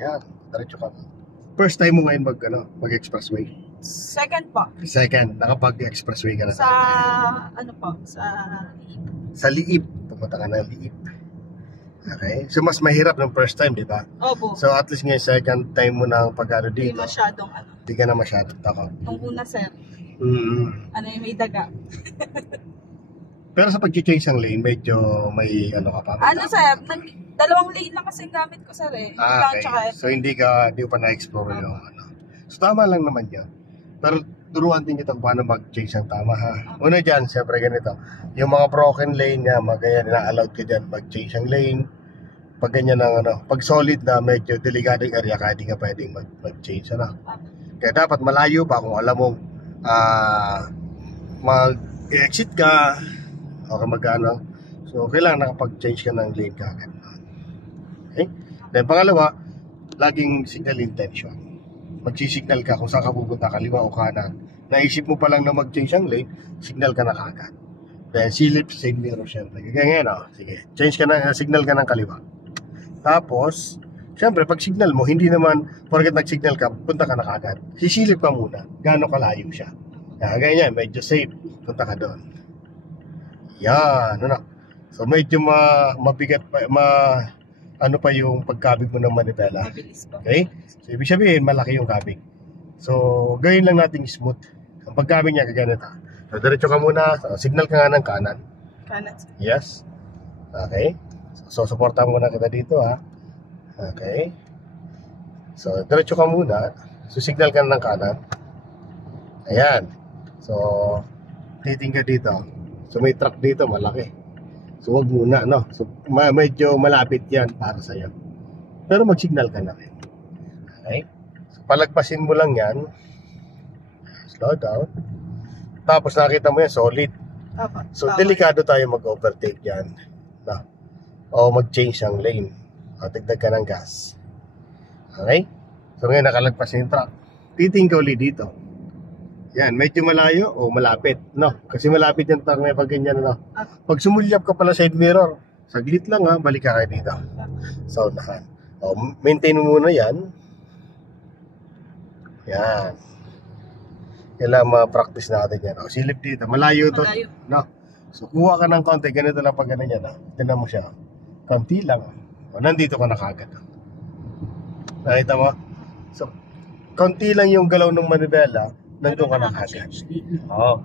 Yan, diretso ka. First time mo ngayon mag-expressway? Second po. Second, nakapag-expressway ka na. Sa, ano po, sa Liip. Sa Liip. Pumunta ka na Liip. Okay. So, mas mahirap ng first time, di ba? Opo. So, at least ngayon, second time mo na pag-ano Hindi dito. masyadong ano. Hindi ka na masyadong takot. Nung una, sir. Ano yung may daga. Pero sa pag-change ng lane, medyo may ano ka pa? Ano, sir? Dalawang lane lang kasi gamit ko, sir eh. Okay. So, hindi mo pa na-explore yung ano. So, tama lang naman yun. Pero, turuan din kita kung paano mag-change ng tama, ha? Una dyan, siyempre ganito. Yung mga broken lane nga, ganyan, na-allowed ka dyan mag-change ang lane. Pag ganyan ng ano, pag solid na medyo delikadong area ka, hindi ka pwedeng mag-change, ano? Kaya dapat malayo pa kung alam mong mag-exit ka o mag-ano. So, kailangan nakapag-change ka ng lane ka agad. Okay? Then, pangalawa, laging signal intention. Magsisignal ka kung saan ka pupunta, kaliwa o kanan. Naisip mo pa lang na mag-change ang lane, signal ka na kaagad. Then, silip, side mirror, syempre. Ganyan, sige. Change ka na, signal ka ng kaliwa. Tapos, syempre, pag signal mo, hindi naman, porket nag-signal ka, punta ka na kaagad. Sisilip ka muna, gaano kalayo siya. Ganyan, medyo safe, punta ka doon. Yan, So, medyo mabigat pa, ano pa yung pagkabig mo ng manibela. Okay? So, ibig sabihin, malaki yung kabig. So, gawin lang natin smooth. Ang pagkabig niya, kaganito. So, diretso ka muna. So, signal ka nga ng kanan. Kanan. Yes. Okay. So, supportan muna kita dito, ha. Okay. So, diretso ka muna. So, signal ka ng kanan. Ayan. So, titing ka dito. So, may truck dito, malaki. So, wag muna, no? So, medyo malapit yan para sa'yo. Pero mag-signal ka na rin. Okay? So, palagpasin mo lang yan. Slow down. Tapos, nakita mo yan, solid. So, delikado tayo mag-overtake yan. No? O mag-change ang lane. O, tigdag ka ng gas. Okay? So, ngayon, nakalagpas yung truck. Titing ka ulit dito. Yan, medyo malayo o malapit, no? Kasi malapit yung truck na pag ganyan, no? Pag sumulyap ka pala side mirror, saglit lang, ha? Balik ka kayo dito. Sa unahan. O, maintain mo muna yan. Yan. Kailangan ma-practice natin yan. O, silip dito. Malayo to. No? So, kuha ka ng konti. Ganito lang pag ganyan, ha? Tignan mo siya. Konti lang. O, nandito ka na kagad. Nakita mo? So, konti lang yung galaw ng manibela. Nandun ka na kagad. Oo.